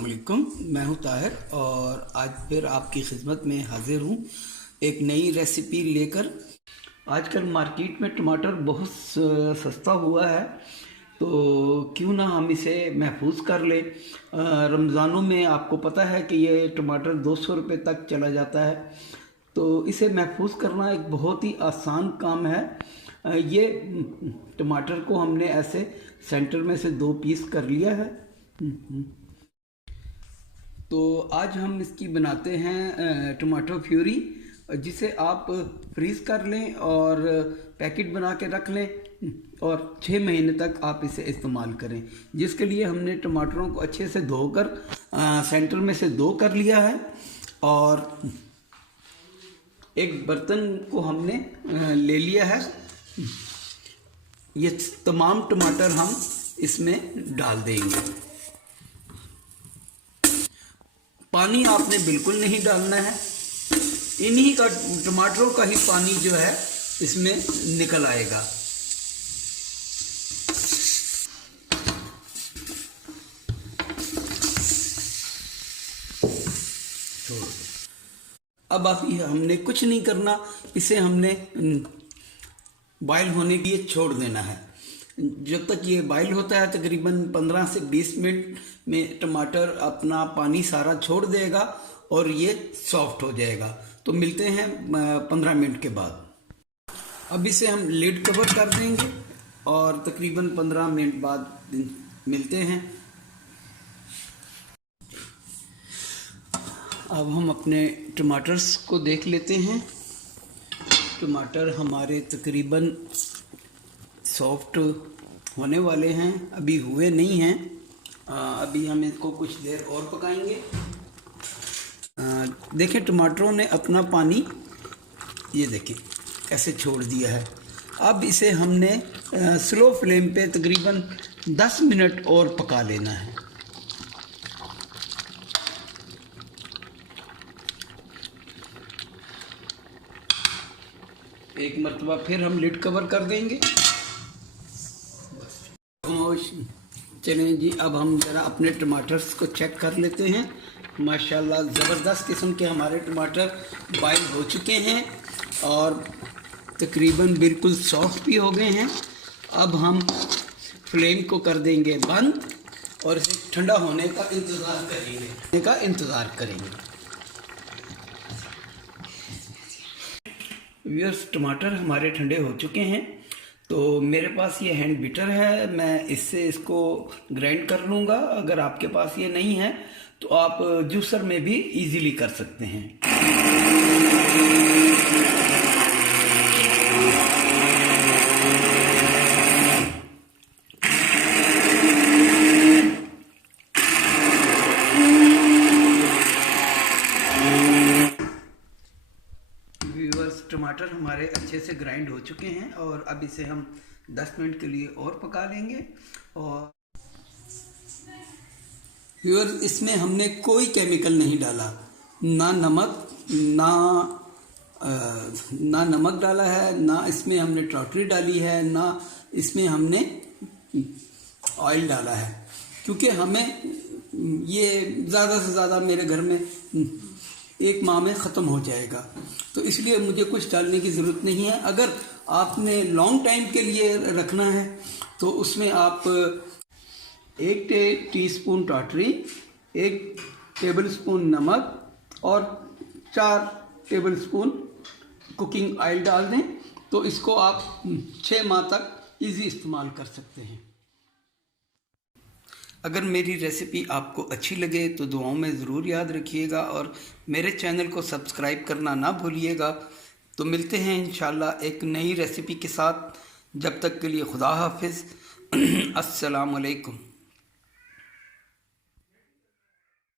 वालेकुम, मैं हूं ताहिर और आज फिर आपकी खिदमत में हाजिर हूं एक नई रेसिपी लेकर। आजकल मार्केट में टमाटर बहुत सस्ता हुआ है, तो क्यों ना हम इसे महफूज कर लें। रमज़ानों में आपको पता है कि ये टमाटर 200 रुपये तक चला जाता है, तो इसे महफूज करना एक बहुत ही आसान काम है। ये टमाटर को हमने ऐसे सेंटर में से 2 पीस कर लिया है। तो आज हम इसकी बनाते हैं टमाटो प्यूरी, जिसे आप फ्रीज़ कर लें और पैकेट बना के रख लें और 6 महीने तक आप इसे इस्तेमाल करें। जिसके लिए हमने टमाटरों को अच्छे से धोकर सेंटर में से 2 कर लिया है और एक बर्तन को हमने ले लिया है। ये तमाम टमाटर हम इसमें डाल देंगे। पानी आपने बिल्कुल नहीं डालना है, इन्हीं का टमाटरों का ही पानी जो है इसमें निकल आएगा। अब आप हमने कुछ नहीं करना, इसे हमने बॉयल होने के लिए छोड़ देना है। जब तक ये बॉयल होता है तकरीबन 15 से 20 मिनट में टमाटर अपना पानी सारा छोड़ देगा और ये सॉफ्ट हो जाएगा। तो मिलते हैं 15 मिनट के बाद। अब इसे हम लिड कवर कर देंगे और तकरीबन 15 मिनट बाद मिलते हैं। अब हम अपने टमाटर्स को देख लेते हैं। टमाटर हमारे तकरीबन सॉफ्ट होने वाले हैं, अभी हुए नहीं हैं। अभी हम इसको कुछ देर और पकाएंगे। देखें टमाटरों ने अपना पानी ये देखें कैसे छोड़ दिया है। अब इसे हमने स्लो फ्लेम पे तकरीबन 10 मिनट और पका लेना है। एक मरतबा फिर हम लिड कवर कर देंगे। चलें जी, अब हम ज़रा अपने टमाटर्स को चेक कर लेते हैं। माशाल्लाह ज़बरदस्त किस्म के हमारे टमाटर बॉयल हो चुके हैं और तकरीबन बिल्कुल सॉफ्ट भी हो गए हैं। अब हम फ्लेम को कर देंगे बंद और इसे ठंडा होने का इंतज़ार करेंगे। व्यूअर्स, टमाटर हमारे ठंडे हो चुके हैं, तो मेरे पास ये हैंड बीटर है, मैं इससे इसको ग्राइंड कर लूँगा। अगर आपके पास ये नहीं है तो आप जूसर में भी इजीली कर सकते हैं। टमाटर हमारे अच्छे से ग्राइंड हो चुके हैं और अब इसे हम 10 मिनट के लिए और पका लेंगे। और व्यूअर्स, इसमें हमने कोई केमिकल नहीं डाला, ना नमक डाला है, ना इसमें हमने टॉटरी डाली है, ना इसमें हमने ऑयल डाला है, क्योंकि हमें ये ज़्यादा से ज़्यादा मेरे घर में 1 माह में ख़त्म हो जाएगा, तो इसलिए मुझे कुछ डालने की ज़रूरत नहीं है। अगर आपने लॉन्ग टाइम के लिए रखना है तो उसमें आप 1 टीस्पून टॉटरी, 1 टेबलस्पून नमक और 4 टेबलस्पून कुकिंग ऑयल डाल दें, तो इसको आप 6 माह तक इजी इस्तेमाल कर सकते हैं। अगर मेरी रेसिपी आपको अच्छी लगे तो दुआओं में ज़रूर याद रखिएगा और मेरे चैनल को सब्सक्राइब करना ना भूलिएगा। तो मिलते हैं इंशाल्लाह एक नई रेसिपी के साथ। जब तक के लिए खुदा हाफिज़। अस्सलाम वालेकुम।